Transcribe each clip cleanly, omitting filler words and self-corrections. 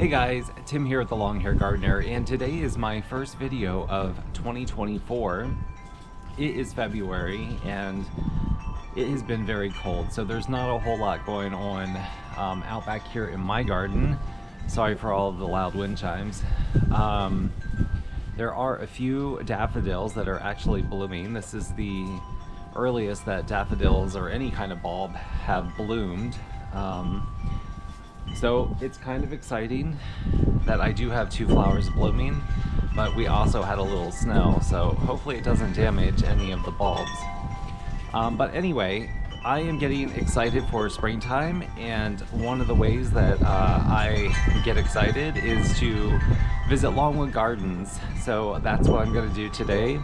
Hey guys, Tim here with the Long Hair Gardener, and today is my first video of 2024. It is February and it has been very cold, so there's not a whole lot going on out back here in my garden. Sorry for all of the loud wind chimes. There are a few daffodils that are actually blooming. This is the earliest that daffodils or any kind of bulb have bloomed. So it's kind of exciting that I do have two flowers blooming, but we also had a little snow, so hopefully it doesn't damage any of the bulbs. But anyway, I am getting excited for springtime, and one of the ways that I get excited is to visit Longwood Gardens. So that's what I'm going to do today.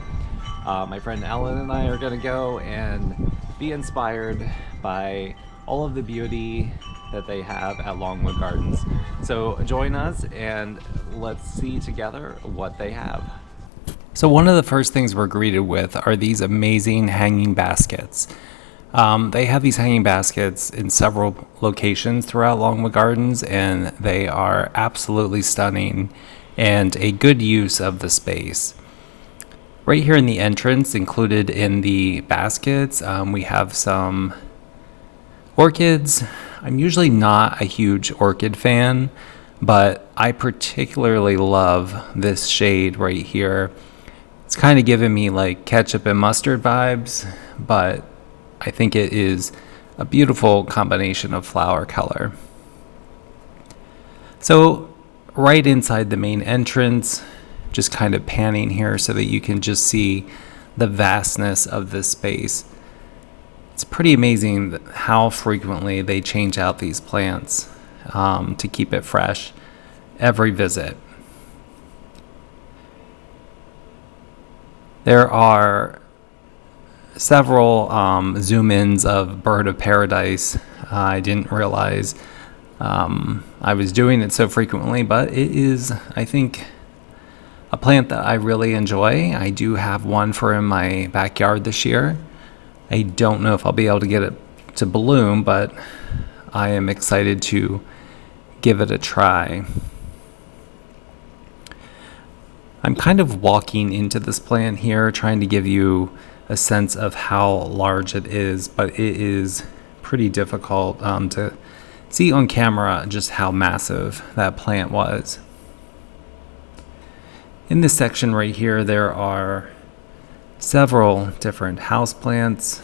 My friend Ellen and I are going to go and be inspired by all of the beauty that they have at Longwood Gardens. So join us and let's see together what they have. So one of the first things we're greeted with are these amazing hanging baskets. They have these hanging baskets in several locations throughout Longwood Gardens, and they are absolutely stunning and a good use of the space. Right here in the entrance, included in the baskets, we have some orchids. I'm usually not a huge orchid fan, but I particularly love this shade right here. It's kind of giving me like ketchup and mustard vibes, but I think it is a beautiful combination of flower color. So right inside the main entrance, just kind of panning here so that you can just see the vastness of this space. It's pretty amazing how frequently they change out these plants to keep it fresh every visit. There are several zoom-ins of Bird of Paradise. I didn't realize I was doing it so frequently, but it is, I think, a plant that I really enjoy. I do have one for in my backyard this year. I don't know if I'll be able to get it to bloom, but I am excited to give it a try. I'm kind of walking into this plant here, trying to give you a sense of how large it is, but it is pretty difficult to see on camera just how massive that plant was. In this section right here, there are several different houseplants.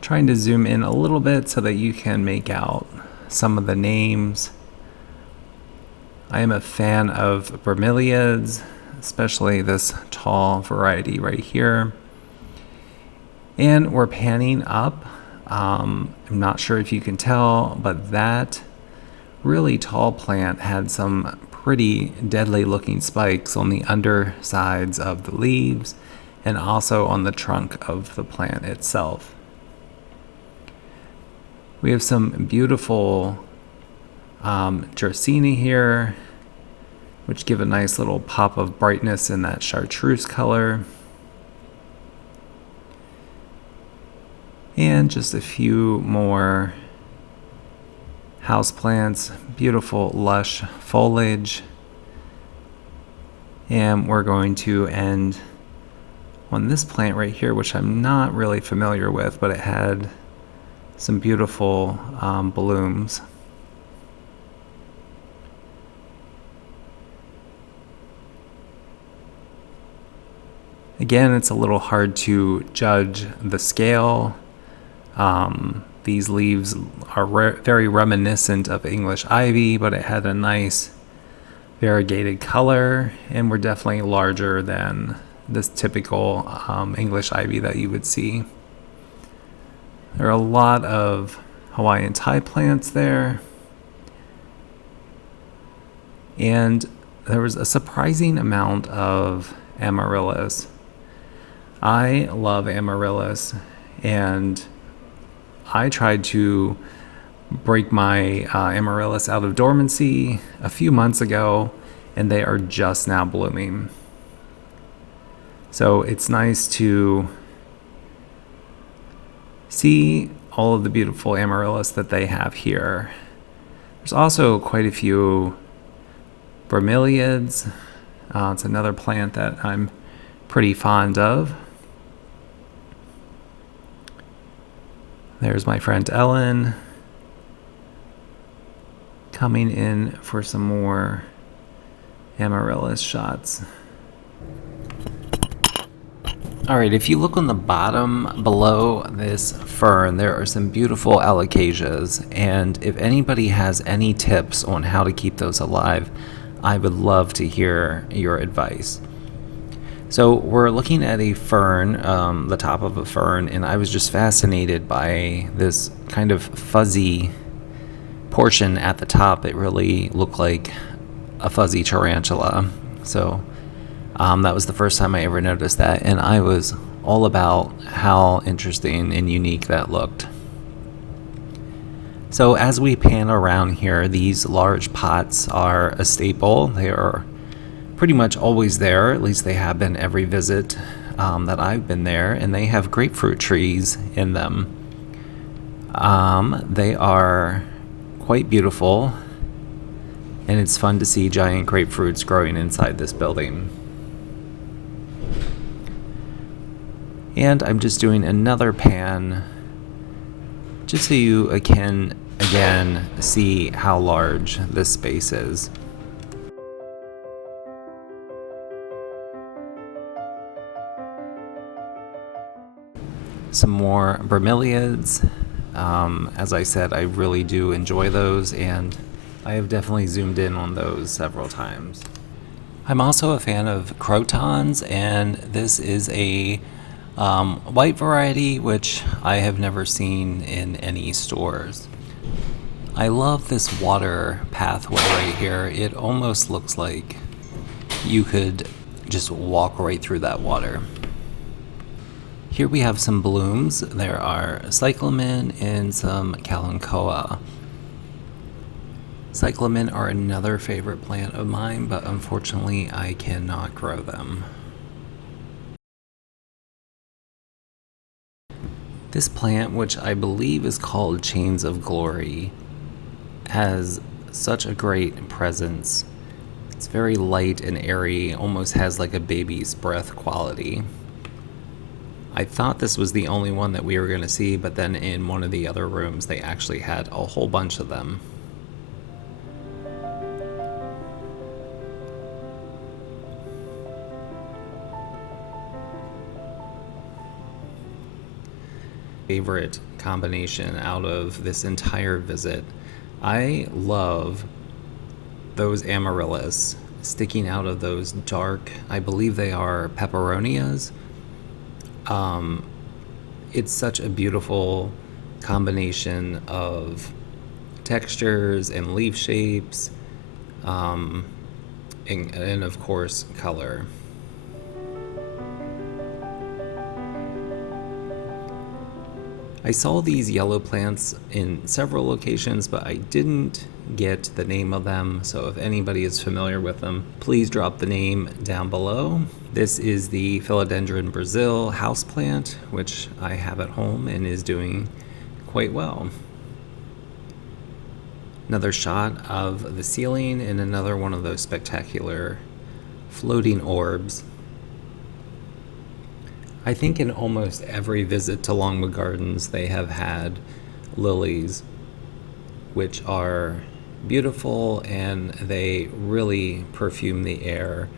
Trying to zoom in a little bit so that you can make out some of the names. I am a fan of bromeliads, especially this tall variety right here. And we're panning up. I'm not sure if you can tell, but that really tall plant had some pretty deadly looking spikes on the undersides of the leaves and also on the trunk of the plant itself. We have some beautiful Dracaena here, which give a nice little pop of brightness in that chartreuse color. And just a few more houseplants, beautiful lush foliage. And we're going to end on this plant right here, which I'm not really familiar with, but it had some beautiful blooms. Again, it's a little hard to judge the scale. These leaves are very reminiscent of English ivy, but it had a nice variegated color, and were definitely larger than this typical English ivy that you would see. There are a lot of Hawaiian Thai plants there, and there was a surprising amount of amaryllis. I love amaryllis, and I tried to break my amaryllis out of dormancy a few months ago, and they are just now blooming. So it's nice to see all of the beautiful amaryllis that they have here. There's also quite a few bromeliads. It's another plant that I'm pretty fond of. There's my friend Ellen coming in for some more amaryllis shots. Alright, if you look on the bottom below this fern, there are some beautiful alocasias, and if anybody has any tips on how to keep those alive, I would love to hear your advice. So we're looking at a fern, the top of a fern, and I was just fascinated by this kind of fuzzy portion at the top. It really looked like a fuzzy tarantula. So that was the first time I ever noticed that, and I was all about how interesting and unique that looked. So as we pan around here, these large pots are a staple. They are pretty much always there, at least they have been every visit that I've been there, and they have grapefruit trees in them. They are quite beautiful, and it's fun to see giant grapefruits growing inside this building. And I'm just doing another pan just so you can again see how large this space is. Some more bromeliads. As I said, I really do enjoy those, and I have definitely zoomed in on those several times. I'm also a fan of crotons, and this is a white variety, which I have never seen in any stores. I love this water pathway right here. It almost looks like you could just walk right through that water. Here we have some blooms. There are cyclamen and some kalanchoe. Cyclamen are another favorite plant of mine, but unfortunately I cannot grow them. This plant, which I believe is called Chains of Glory, has such a great presence. It's very light and airy, almost has like a baby's breath quality. I thought this was the only one that we were going to see, but then in one of the other rooms they actually had a whole bunch of them. Favorite combination out of this entire visit. I love those amaryllis sticking out of those dark, I believe they are peperonias. It's such a beautiful combination of textures and leaf shapes, and of course color. I saw these yellow plants in several locations, but I didn't get the name of them, so if anybody is familiar with them, please drop the name down below. This is the Philodendron Brazil houseplant, which I have at home and is doing quite well. Another shot of the ceiling and another one of those spectacular floating orbs. I think in almost every visit to Longwood Gardens they have had lilies, which are beautiful and they really perfume the air.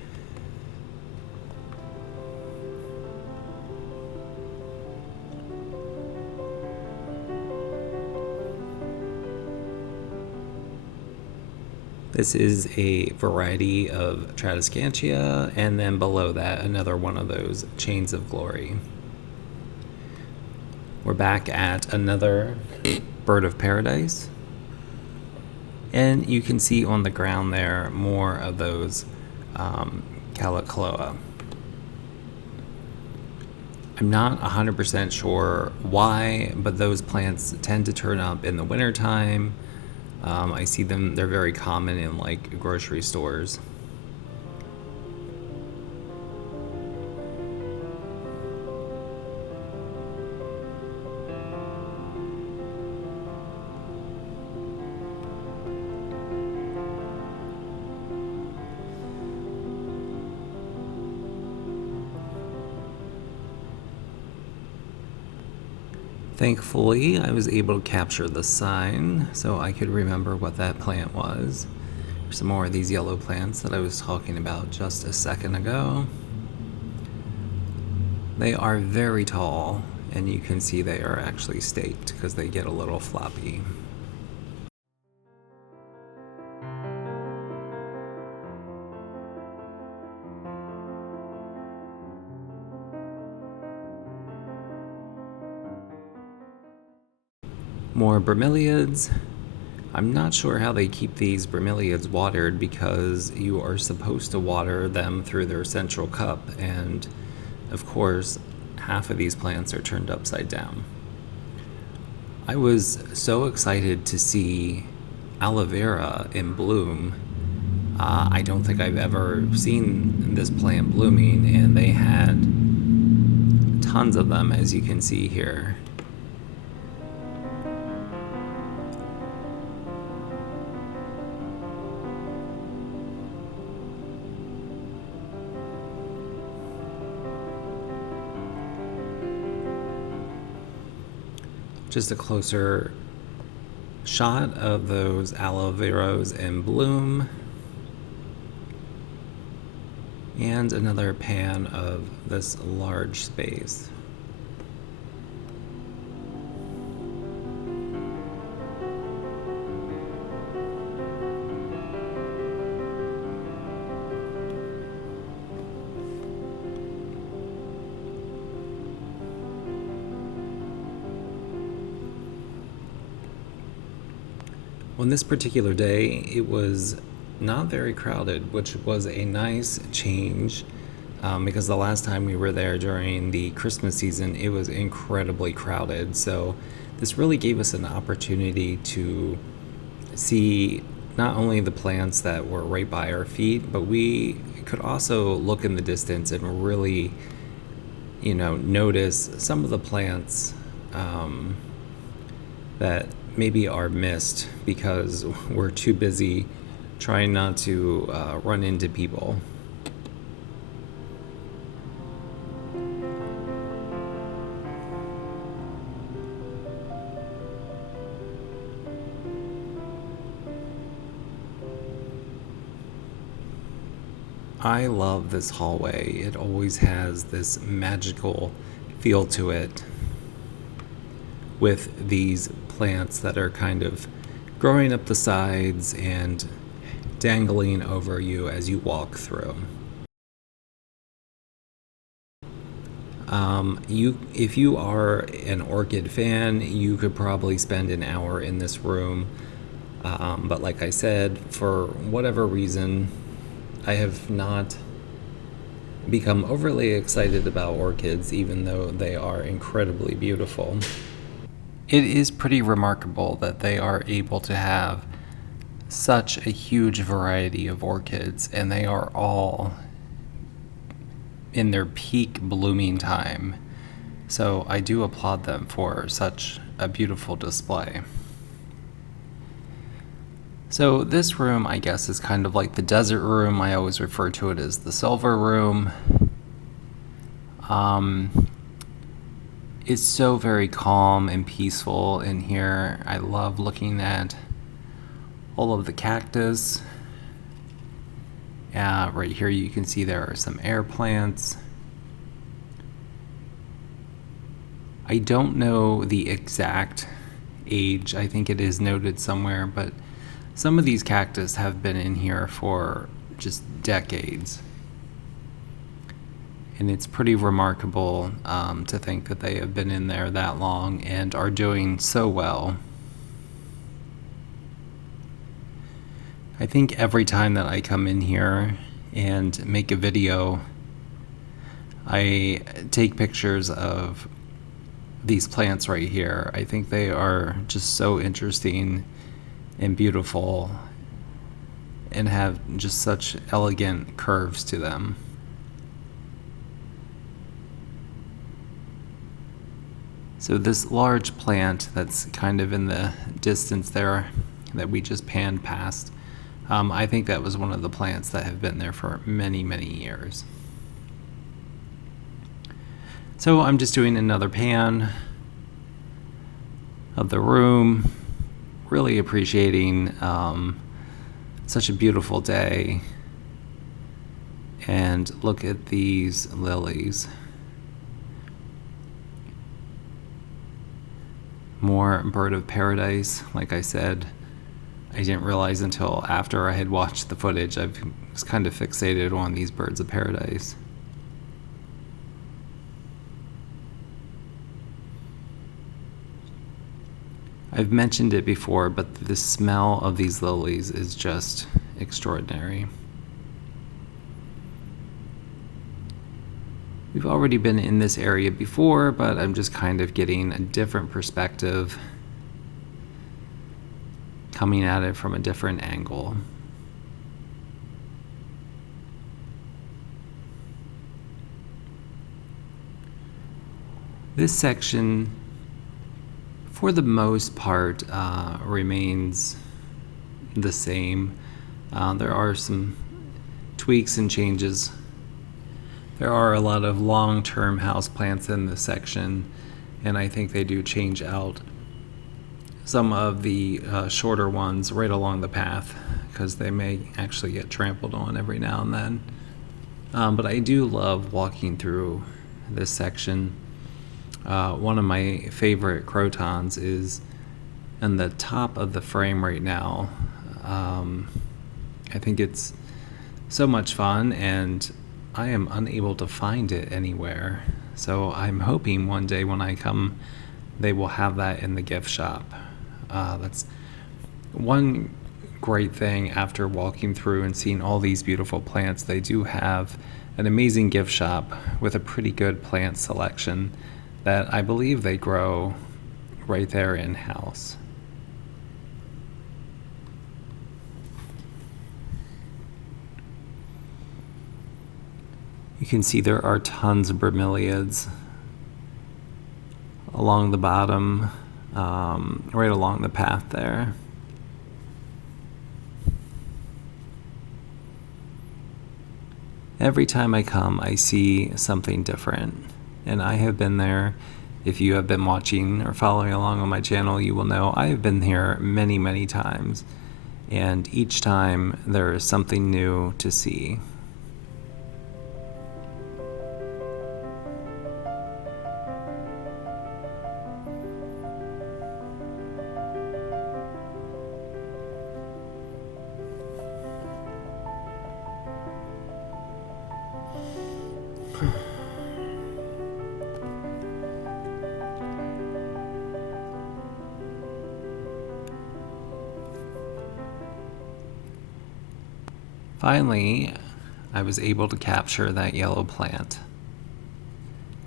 This is a variety of Tradescantia, and then below that, another one of those Chains of Glory. We're back at another bird of paradise. And you can see on the ground there more of those Callicloa. I'm not 100% sure why, but those plants tend to turn up in the wintertime. I see them, they're very common in like grocery stores. Thankfully, I was able to capture the sign so I could remember what that plant was. Some more of these yellow plants that I was talking about just a second ago. They are very tall, and you can see they are actually staked because they get a little floppy. More bromeliads. I'm not sure how they keep these bromeliads watered because you are supposed to water them through their central cup, and of course, half of these plants are turned upside down. I was so excited to see aloe vera in bloom. I don't think I've ever seen this plant blooming, and they had tons of them, as you can see here. Just a closer shot of those aloe veras in bloom. And another pan of this large space. On this particular day, it was not very crowded, which was a nice change because the last time we were there during the Christmas season, it was incredibly crowded. So this really gave us an opportunity to see not only the plants that were right by our feet, but we could also look in the distance and really, notice some of the plants that maybe are missed because we're too busy trying not to run into people. I love this hallway. It always has this magical feel to it with these plants that are kind of growing up the sides and dangling over you as you walk through. If you are an orchid fan, you could probably spend an hour in this room. But like I said, for whatever reason, I have not become overly excited about orchids, even though they are incredibly beautiful. It is pretty remarkable that they are able to have such a huge variety of orchids, and they are all in their peak blooming time. So I do applaud them for such a beautiful display. So this room, I guess, is kind of like the desert room. I always refer to it as the silver room. It's so very calm and peaceful in here. I love looking at all of the cactus. Right here you can see there are some air plants. I don't know the exact age. I think it is noted somewhere, but some of these cactus have been in here for just decades. And it's pretty remarkable to think that they have been in there that long and are doing so well. I think every time that I come in here and make a video, I take pictures of these plants right here. I think they are just so interesting and beautiful and have just such elegant curves to them. So this large plant that's kind of in the distance there that we just panned past, I think that was one of the plants that have been there for many, many years. So I'm just doing another pan. of the room. Really appreciating such a beautiful day. And look at these lilies. More bird of paradise. Like I said, I didn't realize until after I had watched the footage. I was kind of fixated on these birds of paradise. I've mentioned it before, but the smell of these lilies is just extraordinary. We've already been in this area before, but I'm just kind of getting a different perspective, coming at it from a different angle. This section, for the most part, remains the same. There are some tweaks and changes. There are a lot of long-term houseplants in this section, and I think they do change out some of the shorter ones right along the path, because they may actually get trampled on every now and then. But I do love walking through this section. One of my favorite crotons is in the top of the frame right now. I think it's so much fun, and I am unable to find it anywhere. So I'm hoping one day when I come, they will have that in the gift shop. That's one great thing after walking through and seeing all these beautiful plants. They do have an amazing gift shop with a pretty good plant selection that I believe they grow right there in-house. You can see there are tons of bromeliads along the bottom, right along the path there. Every time I come, I see something different, and I have been there. If you have been watching or following along on my channel, you will know I have been here many, many times, and each time there is something new to see. Finally, I was able to capture that yellow plant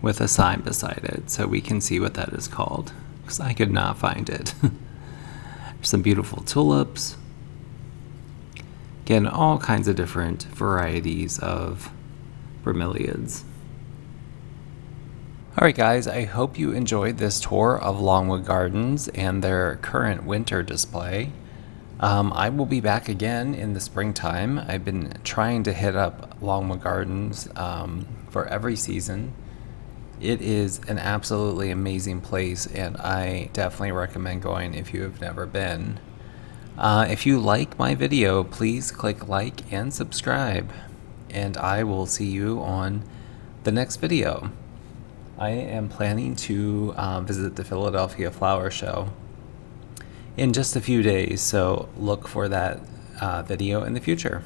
with a sign beside it so we can see what that is called, because I could not find it. There's some beautiful tulips. Again, all kinds of different varieties of bromeliads. Alright guys, I hope you enjoyed this tour of Longwood Gardens and their current winter display. I will be back again in the springtime. I've been trying to hit up Longwood Gardens for every season. It is an absolutely amazing place, and I definitely recommend going if you have never been. If you like my video, please click like and subscribe, and I will see you on the next video. I am planning to visit the Philadelphia Flower Show in just a few days, so look for that video in the future.